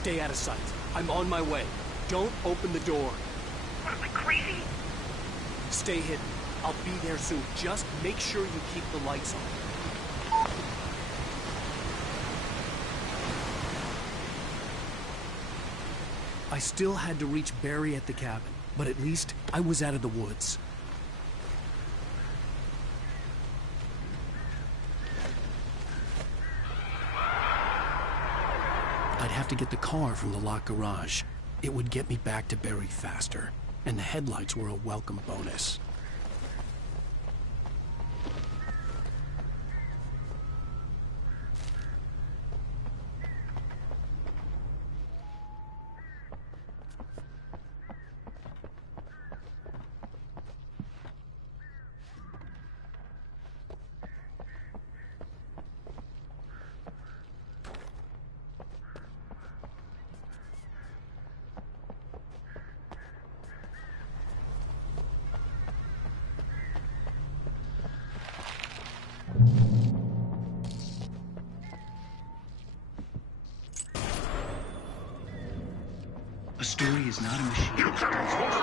Stay out of sight. I'm on my way. Don't open the door. What am I, crazy? Stay hidden. I'll be there soon. Just make sure you keep the lights on. I still had to reach Barry at the cabin, but at least I was out of the woods. I'd have to get the car from the locked garage. It would get me back to Barry faster, and the headlights were a welcome bonus. A story is not a machine. You can afford to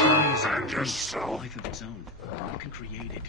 Story is a and beast, yourself. a life of its own. You can create it.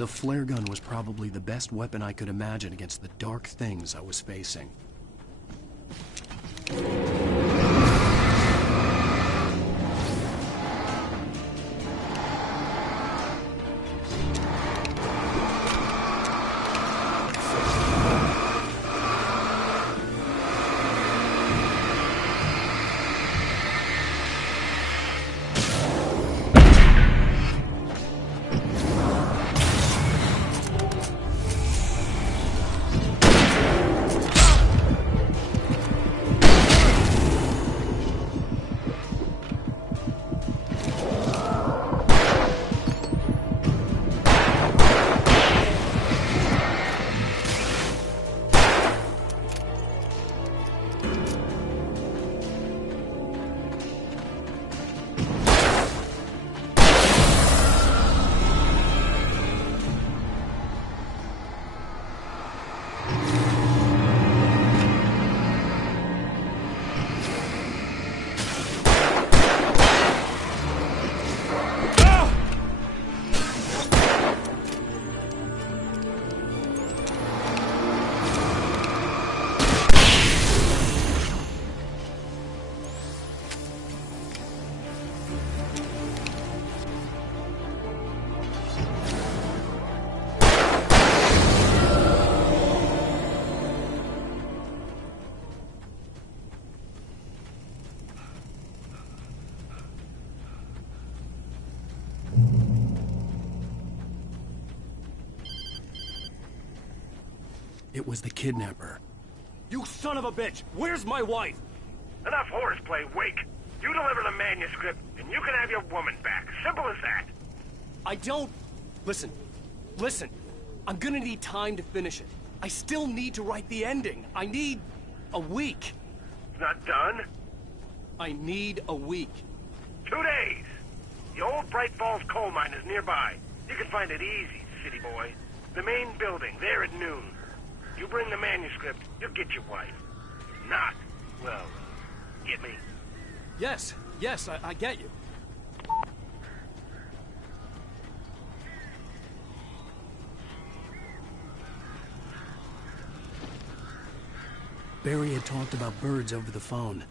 The flare gun was probably the best weapon I could imagine against the dark things I was facing. It was the kidnapper. You son of a bitch! Where's my wife? Enough horseplay, Wake. You deliver the manuscript, and you can have your woman back. Simple as that. I don't... Listen. I'm gonna need time to finish it. I still need to write the ending. I need a week. It's not done? I need a week. 2 days. The old Bright Falls coal mine is nearby. You can find it easy, city boy. The main building, there at noon. You bring the manuscript, you'll get your wife. If not, well, get me. Yes, I get you. Barry had talked about birds over the phone.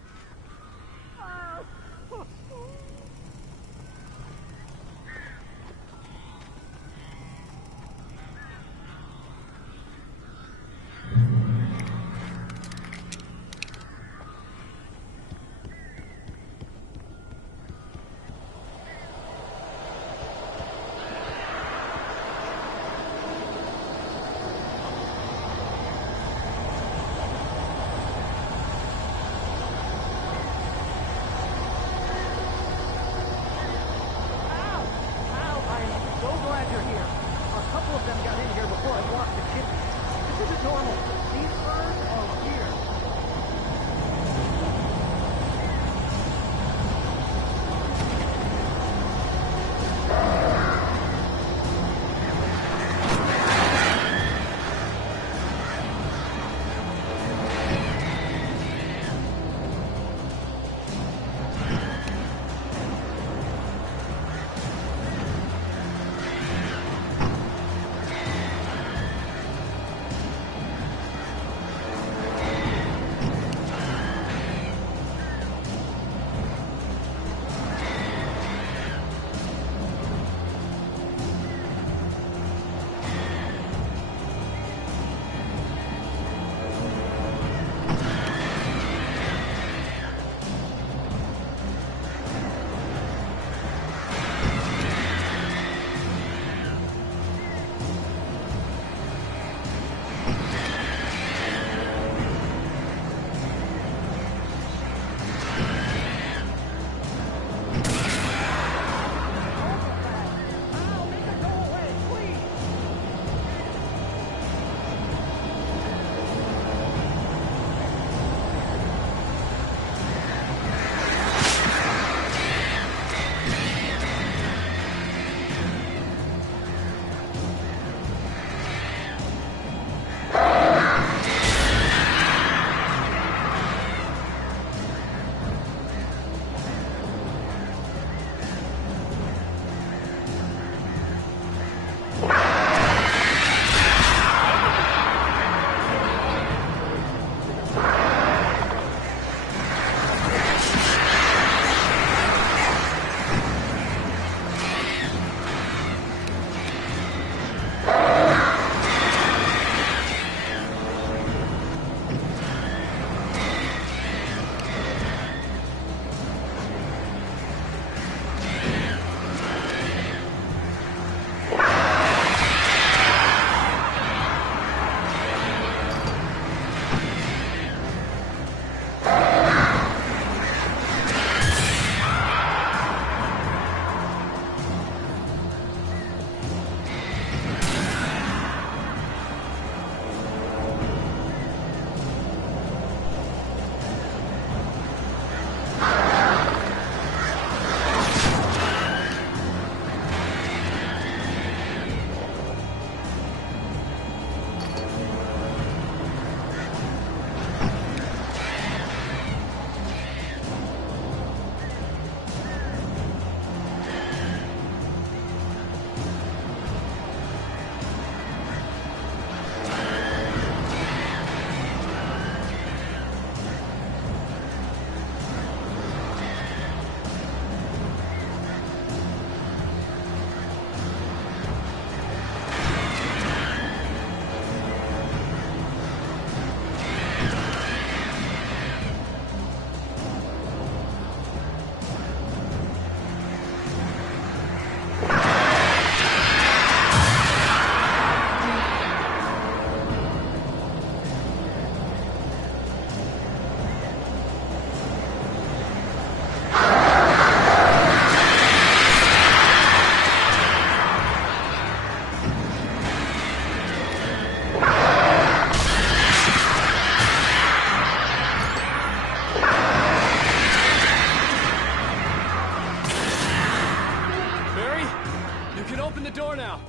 Barry, you can open the door now.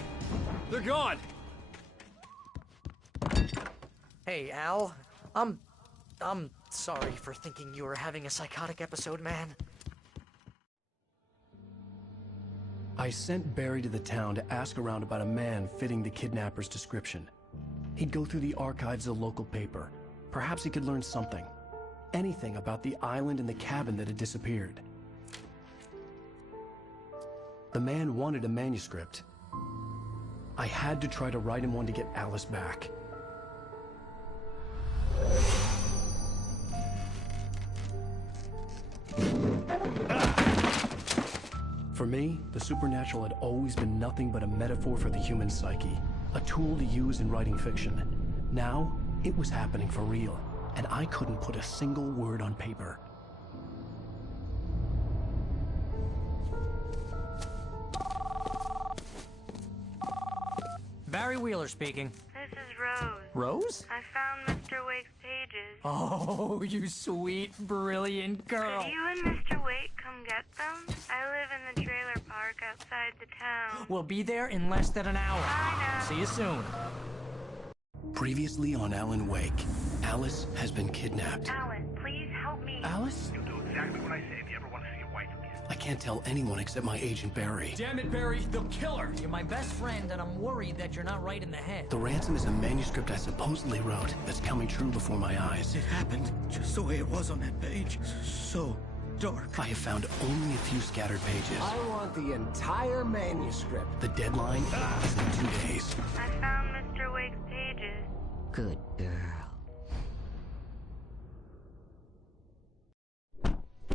They're gone. Hey, Al. I'm sorry for thinking you were having a psychotic episode, man. I sent Barry to the town to ask around about a man fitting the kidnapper's description. He'd go through the archives of the local paper. Perhaps he could learn something. Anything about the island and the cabin that had disappeared. The man wanted a manuscript. I had to try to write him one to get Alice back. For me, the supernatural had always been nothing but a metaphor for the human psyche, a tool to use in writing fiction. Now, it was happening for real, and I couldn't put a single word on paper. Barry Wheeler speaking. This is Rose. Rose? I found Mr. Wake's pages. Oh, you sweet, brilliant girl. Could you and Mr. Wake come get them? I live in the trailer park outside the town. We'll be there in less than an hour. I know. See you soon. Previously on Alan Wake, Alice has been kidnapped. Alan, please help me. Alice? You'll do exactly what I say if you ever want to see your wife again. I can't tell anyone except my agent Barry. Damn it, Barry, they'll kill her. You're my best friend, and I'm worried that you're not right in the head. The ransom is a manuscript I supposedly wrote that's coming true before my eyes. It happened just the way it was on that page. So dark. I have found only a few scattered pages. I want the entire manuscript. The deadline is in 2 days. I found Mr. Wake's pages. Good girl.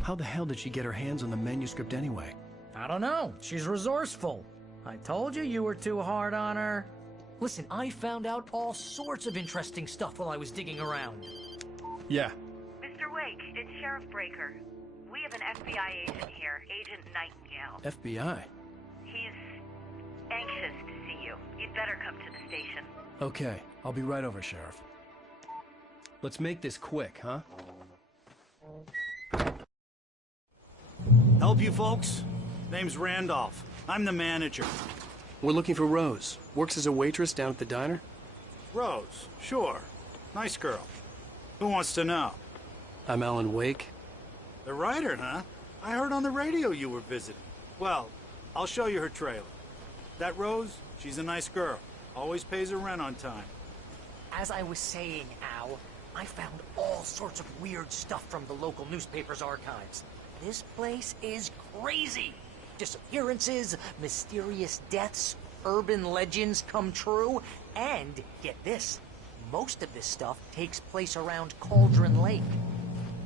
How the hell did she get her hands on the manuscript anyway? I don't know. She's resourceful. I told you you were too hard on her. Listen, I found out all sorts of interesting stuff while I was digging around. Yeah. Mr. Wake, it's Sheriff Breaker. We have an FBI agent here, Agent Nightingale. FBI? He's anxious to see you. You'd better come to the station. Okay, I'll be right over, Sheriff. Let's make this quick, huh? Help you folks? Name's Randolph. I'm the manager. We're looking for Rose. Works as a waitress down at the diner. Rose, sure. Nice girl. Who wants to know? I'm Alan Wake. The writer, huh? I heard on the radio you were visiting. Well, I'll show you her trailer. That Rose, she's a nice girl. Always pays her rent on time. As I was saying, Al, I found all sorts of weird stuff from the local newspaper's archives. This place is crazy. Disappearances, mysterious deaths, urban legends come true, and get this, most of this stuff takes place around Cauldron Lake.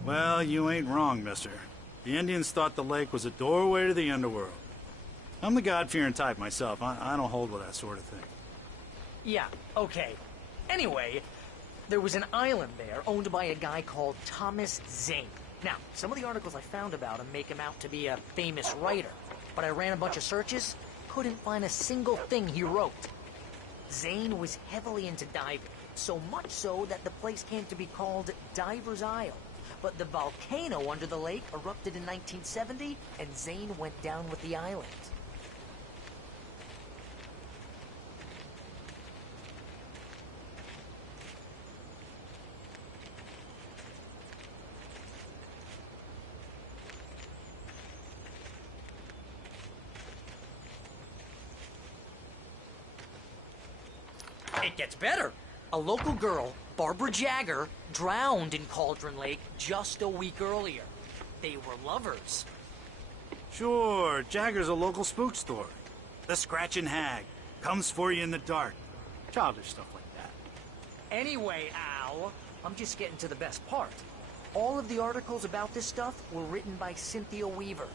Well, you ain't wrong, mister. The Indians thought the lake was a doorway to the underworld. I'm the God-fearing type myself. I don't hold with that sort of thing. Yeah, okay. Anyway, there was an island there owned by a guy called Thomas Zane. Now, some of the articles I found about him make him out to be a famous writer, but I ran a bunch of searches, couldn't find a single thing he wrote. Zane was heavily into diving, so much so that the place came to be called Diver's Isle. But the volcano under the lake erupted in 1970, and Zane went down with the island. It gets better. A local girl, Barbara Jagger, drowned in Cauldron Lake just a week earlier. They were lovers. Sure, Jagger's a local spook story. The Scratching Hag comes for you in the dark. Childish stuff like that. Anyway, Al, I'm just getting to the best part. All of the articles about this stuff were written by Cynthia Weaver.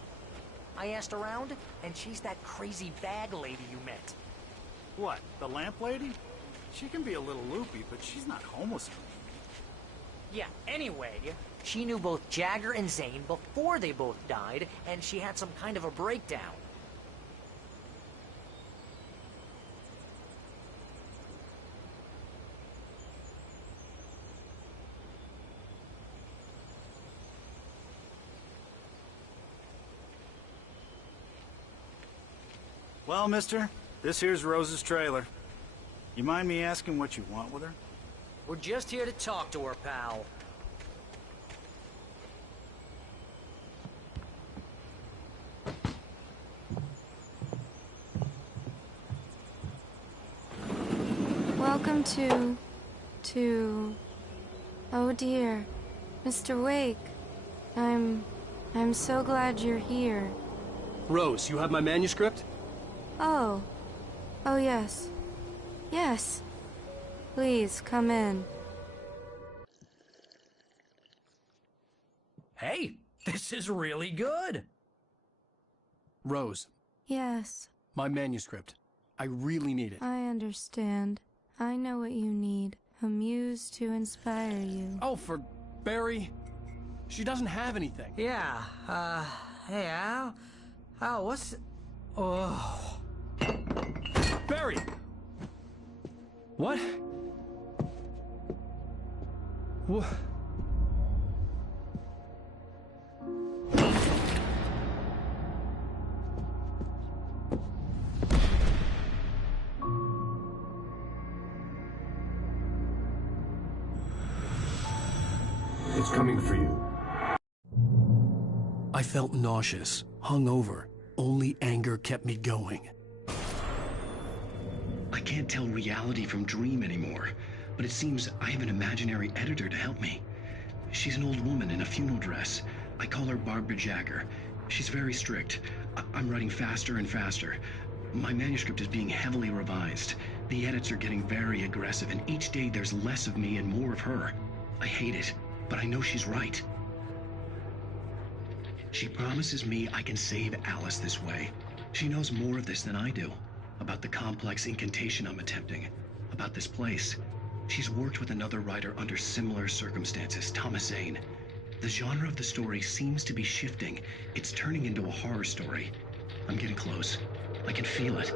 I asked around, and she's that crazy bag lady you met. What, the lamp lady? She can be a little loopy, but she's not homeless. Yeah, anyway, she knew both Jagger and Zane before they both died, and she had some kind of a breakdown. Well, mister, this here's Rose's trailer. You mind me asking what you want with her? We're just here to talk to her, pal. Welcome to... Oh dear, Mr. Wake. I'm so glad you're here. Rose, you have my manuscript? Oh. Oh yes. Yes. Please, come in. Hey, this is really good. Rose, Yes, my manuscript. I really need it. I understand. I know what you need. A muse to inspire you. Oh, for Barry? She doesn't have anything. Yeah, hey, Al, what's... Oh... Barry! What? What? It's coming for you. I felt nauseous, hungover. Only anger kept me going. I can't tell reality from dream anymore, but it seems I have an imaginary editor to help me. She's an old woman in a funeral dress. I call her Barbara Jagger. She's very strict. I'm writing faster and faster. My manuscript is being heavily revised. The edits are getting very aggressive, and each day there's less of me and more of her. I hate it, but I know she's right. She promises me I can save Alice this way. She knows more of this than I do. About the complex incantation I'm attempting. About this place. She's worked with another writer under similar circumstances, Thomas Zane. The genre of the story seems to be shifting. It's turning into a horror story. I'm getting close. I can feel it.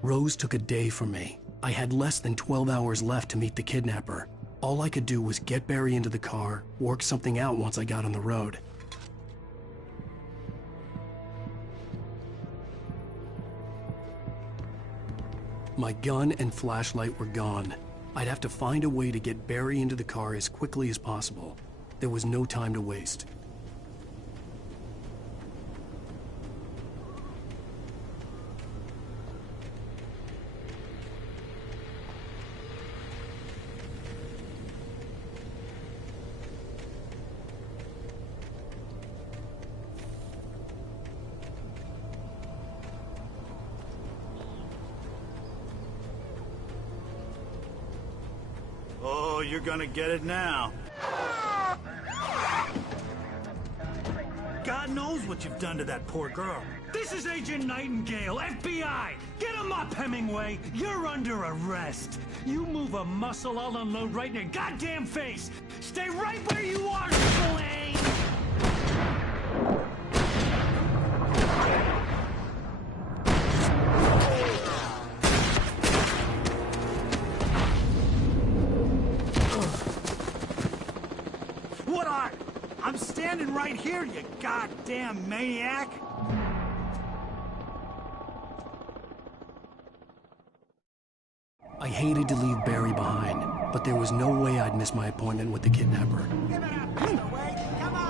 Rose took a day from me. I had less than 12 hours left to meet the kidnapper. All I could do was get Barry into the car, work something out once I got on the road. My gun and flashlight were gone. I'd have to find a way to get Barry into the car as quickly as possible. There was no time to waste. Oh, you're gonna get it now. God knows what you've done to that poor girl. This is Agent Nightingale, FBI! Get him up, Hemingway! You're under arrest! You move a muscle, I'll unload right in your goddamn face! Stay right where you are, Slane! What are? I'm standing right here, you goddamn maniac! I hated to leave Barry behind, but there was no way I'd miss my appointment with the kidnapper. Give it up, Mr. Wake. Come on.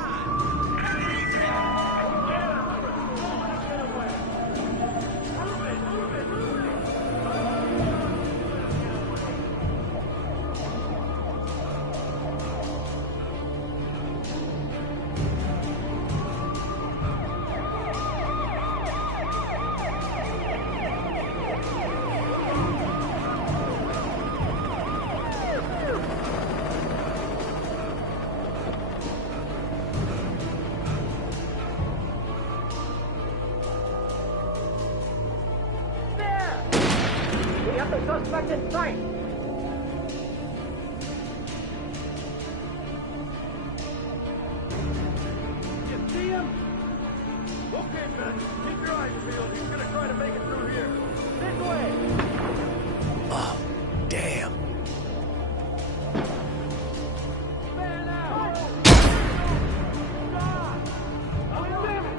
Suspect in sight! You see him? Okay, Ben. Keep your eyes peeled. He's gonna try to make it through here. This way! Oh, damn. Man out! Stop! Oh, damn it!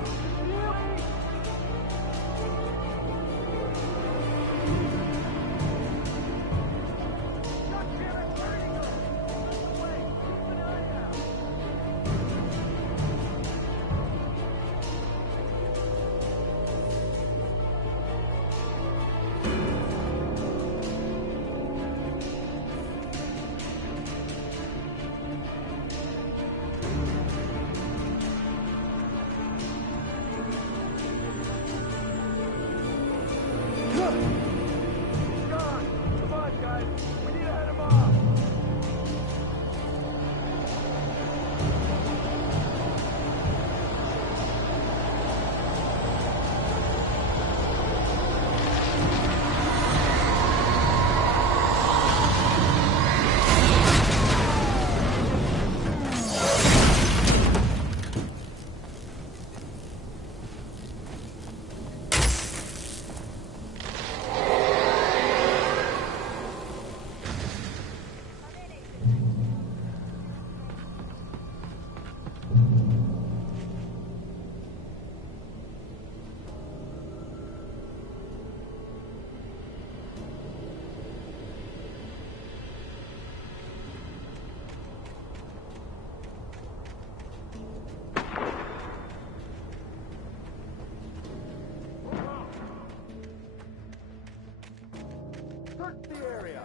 Search the area.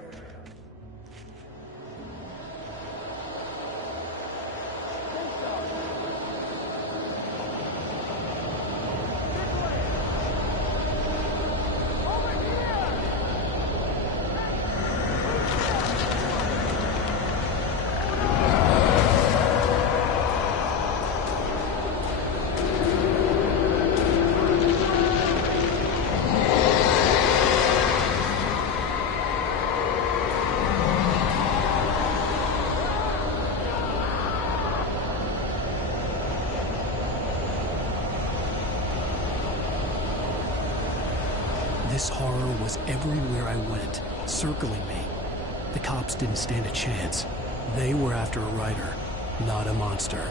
This horror was everywhere I went, circling me. The cops didn't stand a chance. They were after a writer, not a monster.